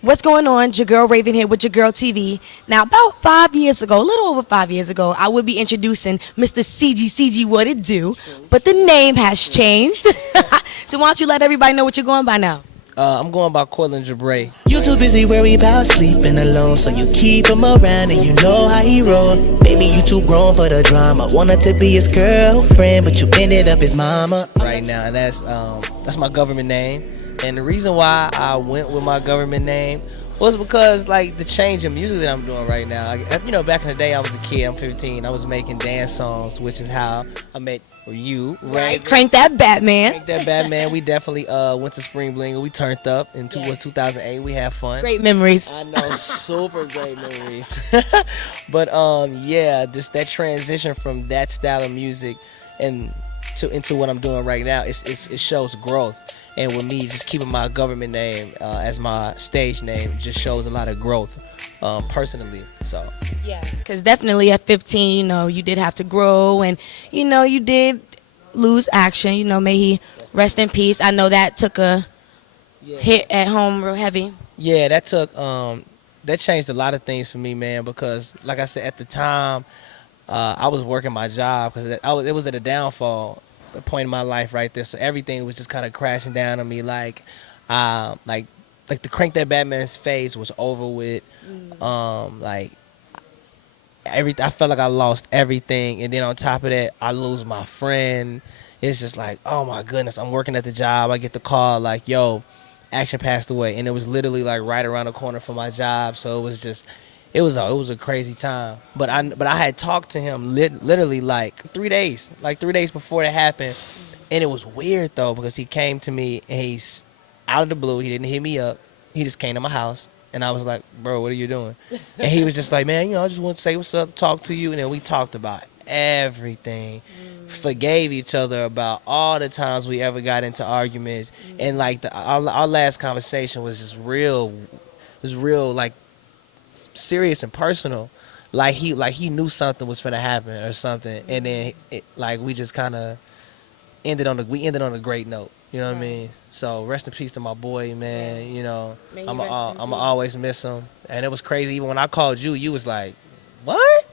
What's going on? JaGurl Raven here with JaGurl TV. Now, about 5 years ago, a little over 5 years ago, I would be introducing Mr. CG What It Do, but the name has changed. So why don't you let everybody know what you're going by now? I'm going by Courtlin Jabrae. You too busy worried about sleeping alone, so you keep him around and you know how he roll. Baby, you too grown for the drama. Wanted to be his girlfriend, but you ended up his mama. Right now, and that's my government name. And the reason why I went with my government name was because, like, the change in music that I'm doing right now. Like, you know, back in the day, I was a kid. I'm 15. I was making dance songs, which is how I met you, right? Crank that Batman. Crank that Batman. We definitely went to Spring Bling. We turned up in 2008. We had fun. Great memories. I know, super great memories. But yeah, just that transition from that style of music and into what I'm doing right now, it shows growth. And with me just keeping my government name as my stage name, just shows a lot of growth personally. So yeah, because definitely at 15, you know, you did have to grow, and you know, you did lose action. You know, may he rest in peace. I know that took a hit at home real heavy. Yeah, that took that changed a lot of things for me, man. Because like I said, at the time, I was working my job because it was at a downfall point in my life right there. So everything was just kind of crashing down on me. Like the Crank That Batman's phase was over with. Like I felt like I lost everything, and then on top of that, I lose my friend. It's just like, oh my goodness, I'm working at the job. I get the call like, yo, Action passed away, and it was literally like right around the corner from my job. So it was just, it was a crazy time. But I had talked to him literally like 3 days, before it happened, and it was weird though because he came to me and he's out of the blue. He didn't hit me up. He just came to my house, and I was like, bro, what are you doing? And he was just like, man, you know, I just want to say what's up, talk to you, and then we talked about everything. Forgave each other about all the times we ever got into arguments, and like our last conversation was just real. It was real, like, serious and personal. Like he knew something was finna happen or something, and then we just kind of ended on a great note. You know what I mean? So rest in peace to my boy, man. Yes. You know, I'm always miss him. And it was crazy. Even when I called you, you was like, what?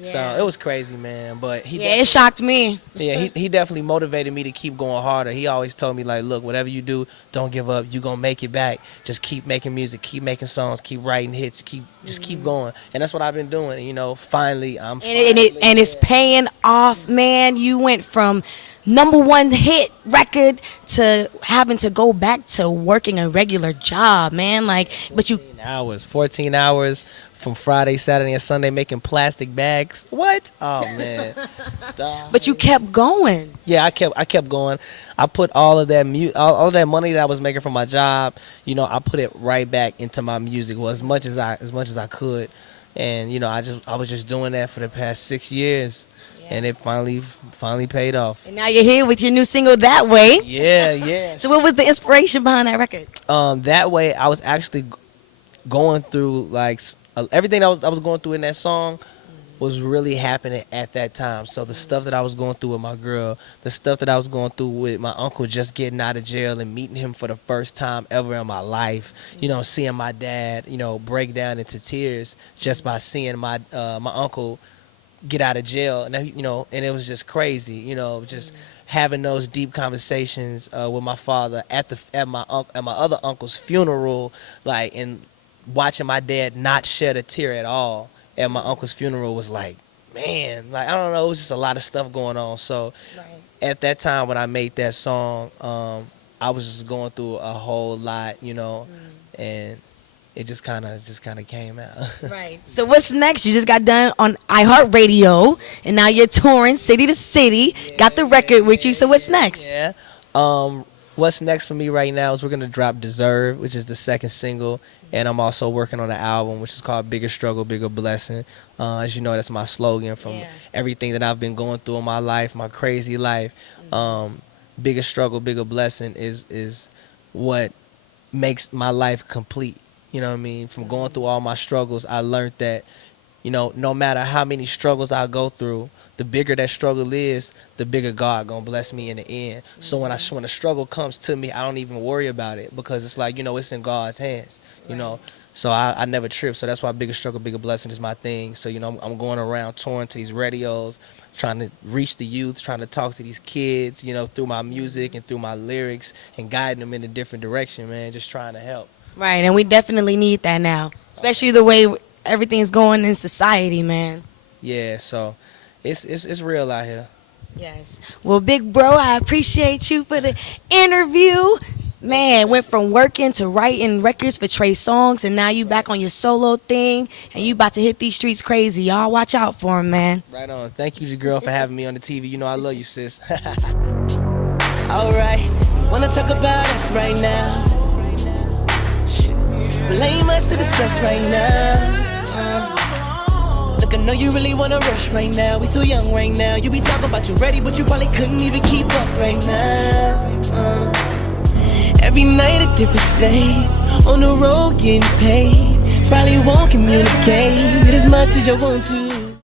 Yeah. So it was crazy, man. But it shocked me. Yeah, he definitely motivated me to keep going harder. He always told me, like, look, whatever you do, don't give up. You gonna make it back. Just keep making music, keep making songs, keep writing hits, just keep going. And that's what I've been doing. You know, finally, and it's paying off, man. You went from #1 hit record to having to go back to working a regular job, man. Like, but you 14 hours from Friday, Saturday, and Sunday making plastic bags. What? Oh man. But you kept going. Yeah, I kept going. I put all of that all of that money that I was making from my job, you know, I put it right back into my music, well, as much as I could. And you know, I was just doing that for the past 6 years. And it finally paid off. And now you're here with your new single, That Way. Yeah. So what was the inspiration behind that record? That Way, I was actually going through, like, everything I was going through in that song was really happening at that time. So the stuff that I was going through with my girl, the stuff that I was going through with my uncle just getting out of jail and meeting him for the first time ever in my life, you know, seeing my dad, you know, break down into tears just by seeing my uncle get out of jail, and you know, and it was just crazy, you know, just having those deep conversations with my father at my other uncle's funeral, like, and watching my dad not shed a tear at all at my uncle's funeral was like, man, like, I don't know, it was just a lot of stuff going on. So at that time when I made that song, I was just going through a whole lot, you know, and it just kind of came out. Right. So what's next? You just got done on iHeartRadio, and now you're touring city to city. Got the record with you. So what's next? Yeah. What's next for me right now is we're gonna drop Deserve, which is the second single, and I'm also working on an album which is called Bigger Struggle, Bigger Blessing. As you know, that's my slogan from everything that I've been going through in my life, my crazy life. Bigger Struggle, Bigger Blessing is what makes my life complete. You know what I mean? From going through all my struggles, I learned that, you know, no matter how many struggles I go through, the bigger that struggle is, the bigger God gonna bless me in the end. So when the struggle comes to me, I don't even worry about it, because it's like, you know, it's in God's hands, you know. So I never trip. So that's why bigger struggle, bigger blessing is my thing. So, you know, I'm going around touring to these radios, trying to reach the youth, trying to talk to these kids, you know, through my music and through my lyrics, and guiding them in a different direction, man, just trying to help. Right, and we definitely need that now, especially the way everything's going in society, man. Yeah, so it's real out here. Yes. Well, big bro, I appreciate you for the interview. Man, went from working to writing records for Trey Songz, and now you back on your solo thing, and you about to hit these streets crazy. Y'all watch out for him, man. Right on. Thank you, JaGurl, for having me on the TV. You know I love you, sis. Alright, wanna talk about us right now. Shit. Well, ain't much to discuss right now. Look, I know you really wanna rush right now. We too young right now. You be talking about you ready, but you probably couldn't even keep up right now. Every night a different state, on the road getting paid. Probably won't communicate as much as you want to.